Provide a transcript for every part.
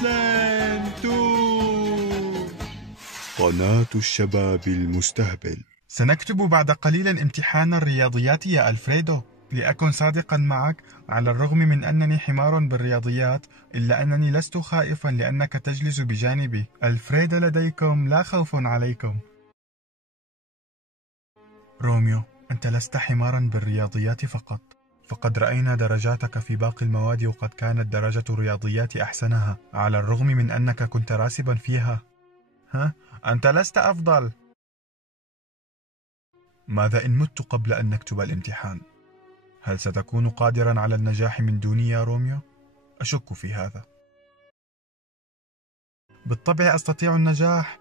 أصلاً قناة الشباب المستهبل. سنكتب بعد قليل امتحان الرياضيات يا ألفريدو. لأكن صادقا معك، على الرغم من أنني حمار بالرياضيات إلا أنني لست خائفا لأنك تجلس بجانبي. ألفريدو لديكم لا خوف عليكم. روميو، أنت لست حمارا بالرياضيات فقط، فقد رأينا درجاتك في باقي المواد وقد كانت درجة الرياضيات أحسنها على الرغم من أنك كنت راسبا فيها. ها؟ أنت لست أفضل. ماذا إن مت قبل أن نكتب الامتحان؟ هل ستكون قادرا على النجاح من دوني يا روميو؟ أشك في هذا. بالطبع أستطيع النجاح.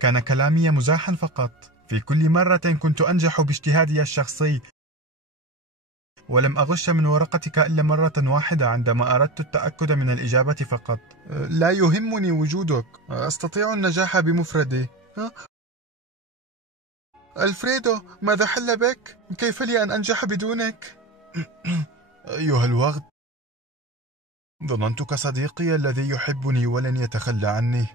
كان كلامي مزاحا فقط. في كل مرة كنت أنجح باجتهادي الشخصي، ولم أغش من ورقتك إلا مرة واحدة عندما أردت التأكد من الإجابة فقط. لا يهمني وجودك، أستطيع النجاح بمفردي. ألفريدو، ماذا حل بك؟ كيف لي أن أنجح بدونك؟ أيها الوغد، ظننتك صديقي الذي يحبني ولن يتخلى عني.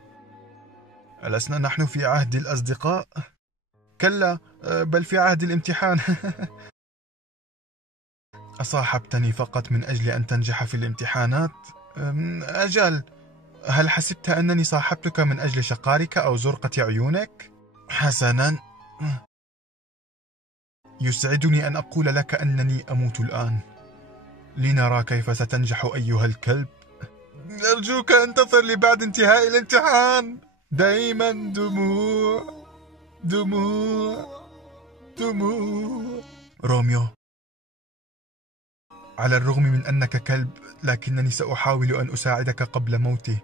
ألسنا نحن في عهد الأصدقاء؟ كلا، بل في عهد الامتحان. أصاحبتني فقط من أجل أن تنجح في الامتحانات؟ أجل، هل حسبت أنني صاحبتك من أجل شقارك أو زرقة عيونك؟ حسنا، يسعدني أن أقول لك أنني أموت الآن. لنرى كيف ستنجح أيها الكلب. أرجوك انتظر لبعد انتهاء الامتحان. دائما دموع دموع دموع. روميو، على الرغم من أنك كلب، لكنني سأحاول أن أساعدك قبل موتي.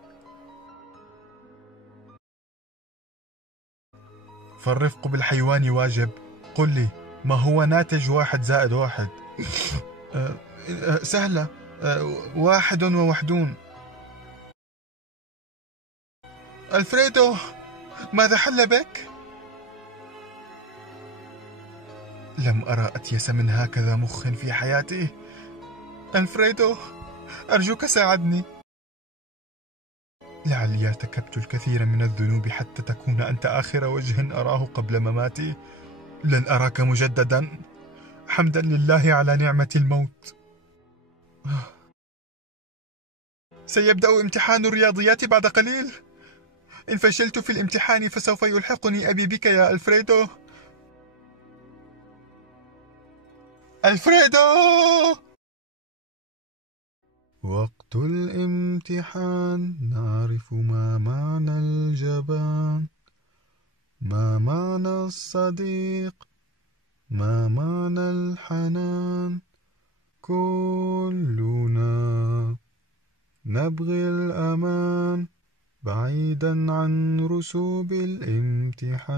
فالرفق بالحيوان واجب. قل لي، ما هو ناتج 1+1؟ سهلة، 1 و1. ألفريدو، ماذا حل بك؟ لم أرى أتيس من هكذا مخ في حياتي. ألفريدو، أرجوك ساعدني. لعلي ارتكبت الكثير من الذنوب حتى تكون أنت آخر وجه أراه قبل مماتي. لن أراك مجددا. حمدا لله على نعمة الموت. سيبدأ امتحان الرياضيات بعد قليل. إن فشلت في الامتحان فسوف يلحقني أبي بك يا ألفريدو. ألفريدو! وقت الامتحان نعرف ما معنى الجبان، ما معنى الصديق، ما معنى الحنان. كلنا نبغي الأمان بعيدا عن رسوب الامتحان.